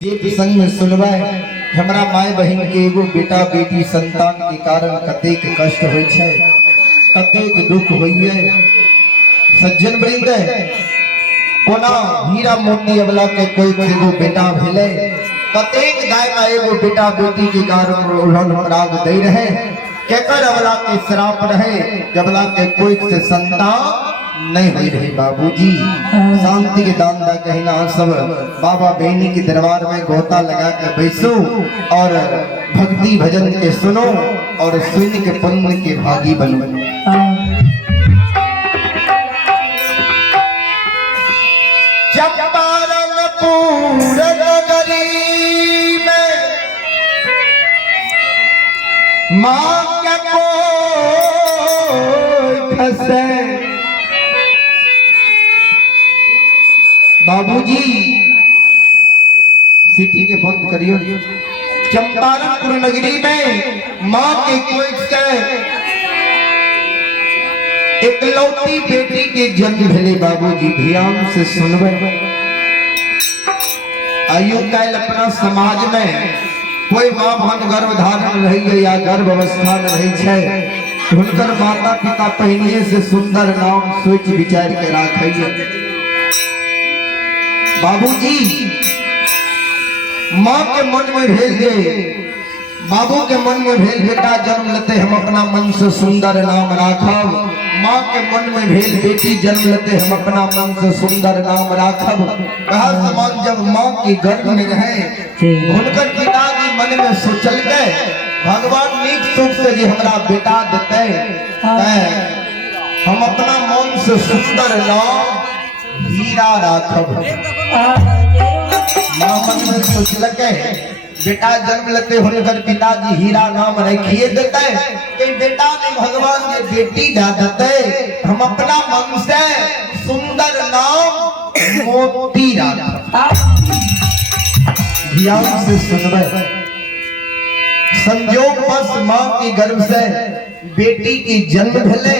ये प्रसंग में सुनवा हमारा माय बहन के एगो बेटा बेटी संतान के कारण कतेक कष्ट होय छै, कतेक दुख होइए। सज्जन वृंद कोना हीरा मोती अबला के कोई एगो बेटा भेले, कतेक दाय में एगो बेटा बेटी के कारण उलहन पराग दे रहे, केकर अबला के श्राप रहे, अबला के कोई से संतान नहीं हुई रही। बाबूजी शांति के दान दा कहना सब बाबा बेनी के दरबार में गोता लगा के बैसो और भक्ति भजन के सुनो और सुन के पुण्य के भागी बनो। चंपारणपुर नगरी में मां के कोई खसे, बाबूजी सिटी के बंद करियो। चंपारणपुर नगरी में मां के कोख से एकलौती बेटी के जन्म भेले। बाबूजी ध्यान से सुनबे। आयु काल अपना समाज में कोई मां बहन गर्भ धारण रही है या गर्भ अवस्था में रही है, उनकर माता पिता पहले से सुंदर नाम सोच विचार के राखे। बाबूजी माँ के मन में भेल दे, बाबू के मन में भेल बेटा जन्म लेते हम अपना मन से सुंदर नाम राखब, माँ के मन में भेल बेटी जन्म लेते हम अपना मन से सुंदर नाम राखब। कहा समान जब माँ की गर्भ में रहे, उनकर पिताजी मन में सोचल के भगवान नीक सुख से जी हमरा बेटा देते, हम अपना मन से सुंदर नाम हीरा राखब। मां मन में सोचल के बेटा जन्म लेते हुनकर पिताजी हीरा नाम रखिए देते, कि बेटा ने भगवान के बेटी दे देते, हम अपना मन से सुंदर नाम मोती राखब। ध्यान से सुनबे। संयोग बस मां की गर्भ से बेटी की जन्म भेले,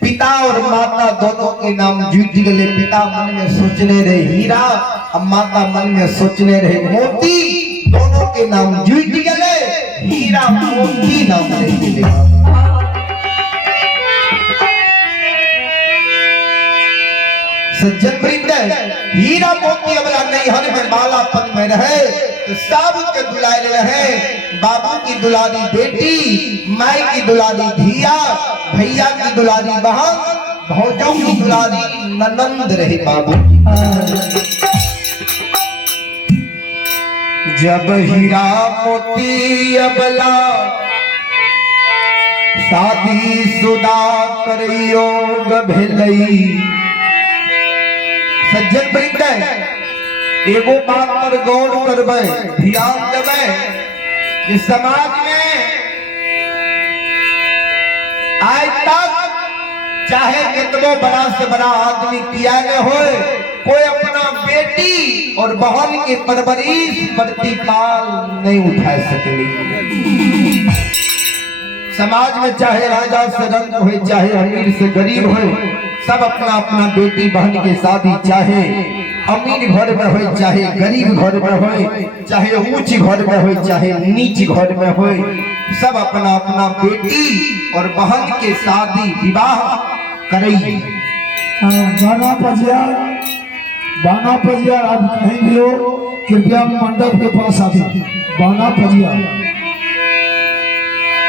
पिता और माता दोनों के नाम जुट गए। पिता मन में सोचने रहे हीरा और माता मन में सोचने रहे मोती, दोनों के नाम जुट गए, हीरा मोती नाम रह गए। सज्जन वृंद हीरा मोती अबला नैहर में बालापन में रहे, तो सब के दुलारे रहे। बाबू की दुलारी बेटी, माई की दुलारी धिया, भैया की दुलारी बहन, भौजों की दुलारी ननंद रहे। बाबू जब हीरा मोती अबला शादी शुदा कर योग भेलई। सज्जन वृंद एगो बात पर गौर करबे, ध्यान देबे कि समाज में आज तक चाहे कितनो बड़ा से बड़ा आदमी किया न हो, कोई अपना बेटी और बहन के परवरिश प्रतिपाल नहीं उठा सकेली। समाज में चाहे राजा से रंग हो, चाहे अमीर से गरीब हो, सब अपना अपना बेटी बहन के शादी चाहे अमीर घर में हो, चाहे गरीब घर में हो, चाहे ऊंच घर में हो, चाहे नीच घर में हो, सब अपना अपना बेटी और बहन के शादी विवाह करेंगे। बाना पजिया आप कहीं भी हो, कृपया मंडप के पास आ जाओ। बाना पजिया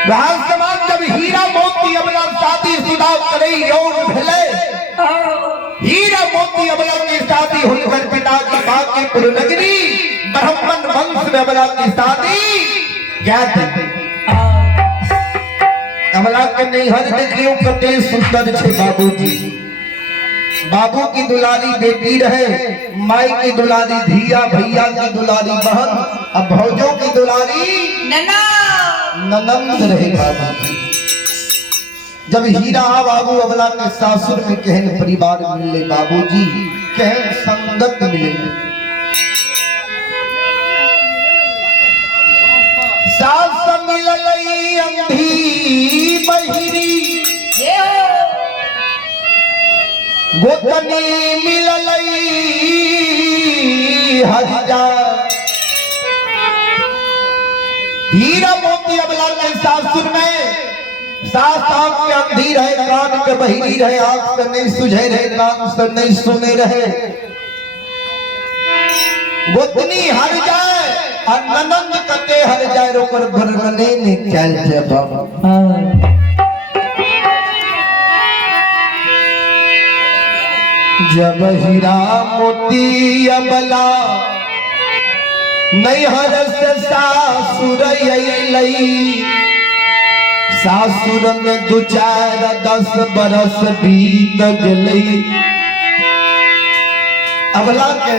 समाज जब हीरा मोती अबला शादी शुदा करे यौन भेले, हीरा मोती अबला की शादी हुनकर पिताजी बांकीपुर नगरी ब्राह्मण वंश में अबला की शादी क्या थी। अबला के नैहर देखियो कते सुंदर छे। बाबूजी बाबू की दुलारी बेटी रहे, माई की दुलारी धिया, भैया की दुलारी बहन, अब भौजों की दुलारी ननंद रहे। बाबूजी जब हीरा बाबू अबला के सासुर में कहन परिवार मिले, बाबूजी कहन संगत मिले। सास मिललई अंधी बहिरी, गोतनी मिललई हरिजा, हीरा मोती अबला के सासुर में सास आंख के अंधी रहे, कान के बहिरी रहे, आंख से नहीं सुझे रहे, कान से नहीं सुने रहे। गोतनी हर जाए और ननंद कते हर जाए, रोकर भरमने ने चल जाए बाबा। जब हीरा मोती अबला नैहर से सासुर अइलई, सासुर में 2-4-10 बरस बीत गई। अबला के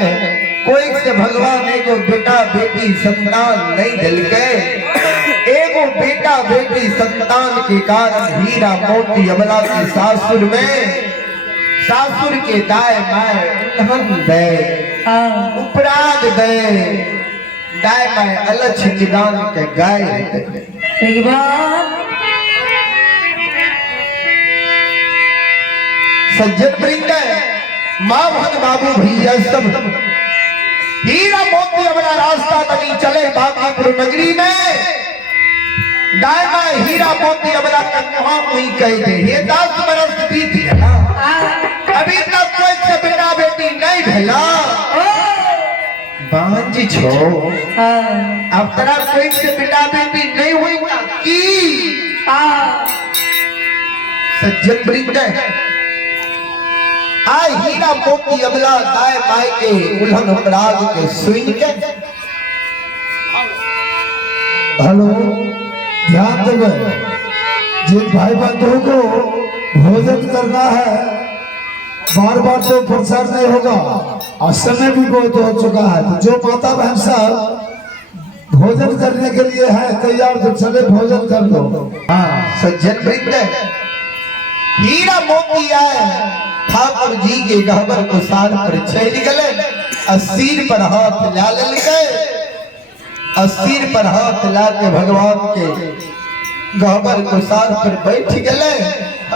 कोई से भगवान एगो बेटा बेटी संतान नहीं दिल के, एगो बेटा बेटी संतान के कारण हीरा मोती अबला के सासुर में सासुर के दाय माय उन्हन दे उपराग दे, दाय माय अलछ निदान के गाय दे। सज्जन वृंद माँ भग बाबू भैया सब हीरा मोती अपना रास्ता तनी चले बाबूपुर नगरी में। दाय माय हीरा मोती अपना कन्हा मुई कह दे, ये 10 बरस बीत गया, अभी तक कोई से बेटा बेटी नहीं भेला। बांझ छो, अब तेरा कोई से बेटा बेटी नहीं हुई की। सज्जन वृंद आय हीरा मोती अबला दाय माय के उल्हन अपराध के सुन के हेलो ध्यान देवे, जिन भाई बंधुओं को भोजन करना है बार बार तो प्रचार नहीं होगा और समय भी बहुत हो चुका है, तो जो माता बहन सब भोजन करने के लिए है तैयार तो चले भोजन कर लो। हाँ सज्जन वृंद हीरा मोती आए ठाकुर जी के गहबर को सार पर चल गए, सिर पर हाथ ला ले, सिर पर हाथ ला के भगवान के गहबर को सार पर बैठ गए।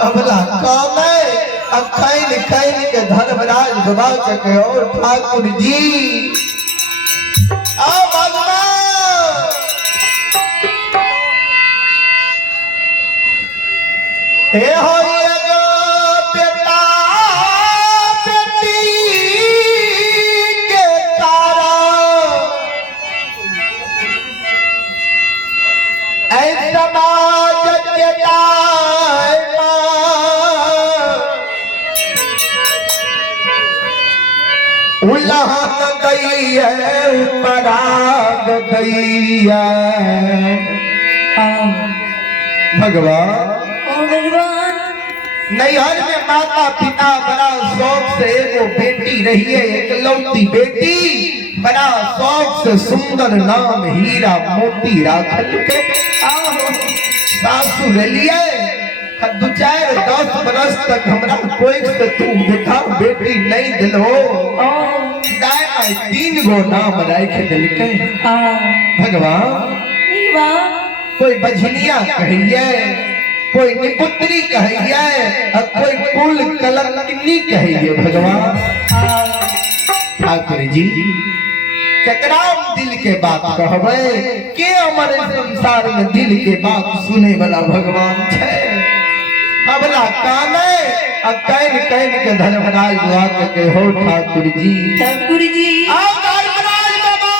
अबला काम है खैन खैन के धर्मराज बाबा के और ठाकुर जी आ भगवान हे होई उल्लाहन दैया पराग दैया भगवान नैहर में माता पिता बड़ा शौक से एगो बेटी रही है, एकलौती बेटी, बड़ा शौक से सुंदर नाम हीरा मोती राखल के सासुर लिए 2-4-10 बरस तक हमरा कोई से तू बेटा बेटी नहीं दिलो। दाय माय 3 गो नाम राख दिल के भगवान। कोई बझनिया कहिए, कोई निपुत्री कहिए, और कोई कुल कलंकिनी कहिए भगवान। ठाकुर जी केकरा दिल के बात कहबे, के हमारे संसार में दिल के बात सुने वाला भगवान छे। अबला काने कैन कैन के धर्मराज दुआ के हो ठाकुर जी, ठाकुर जी धर्मराज बाबा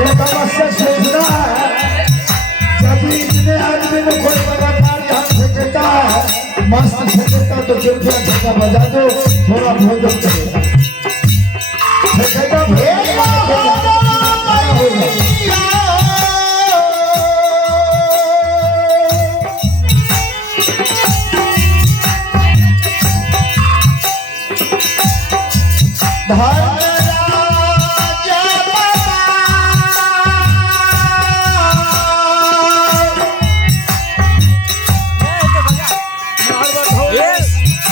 एक अवश्य सोचना है जब इतने आदमी में कोई कलाकार यहाँ से देता है मस्त से देता तो कृपया ठेका बजा दो थोड़ा भोजन करेगा ठेका धार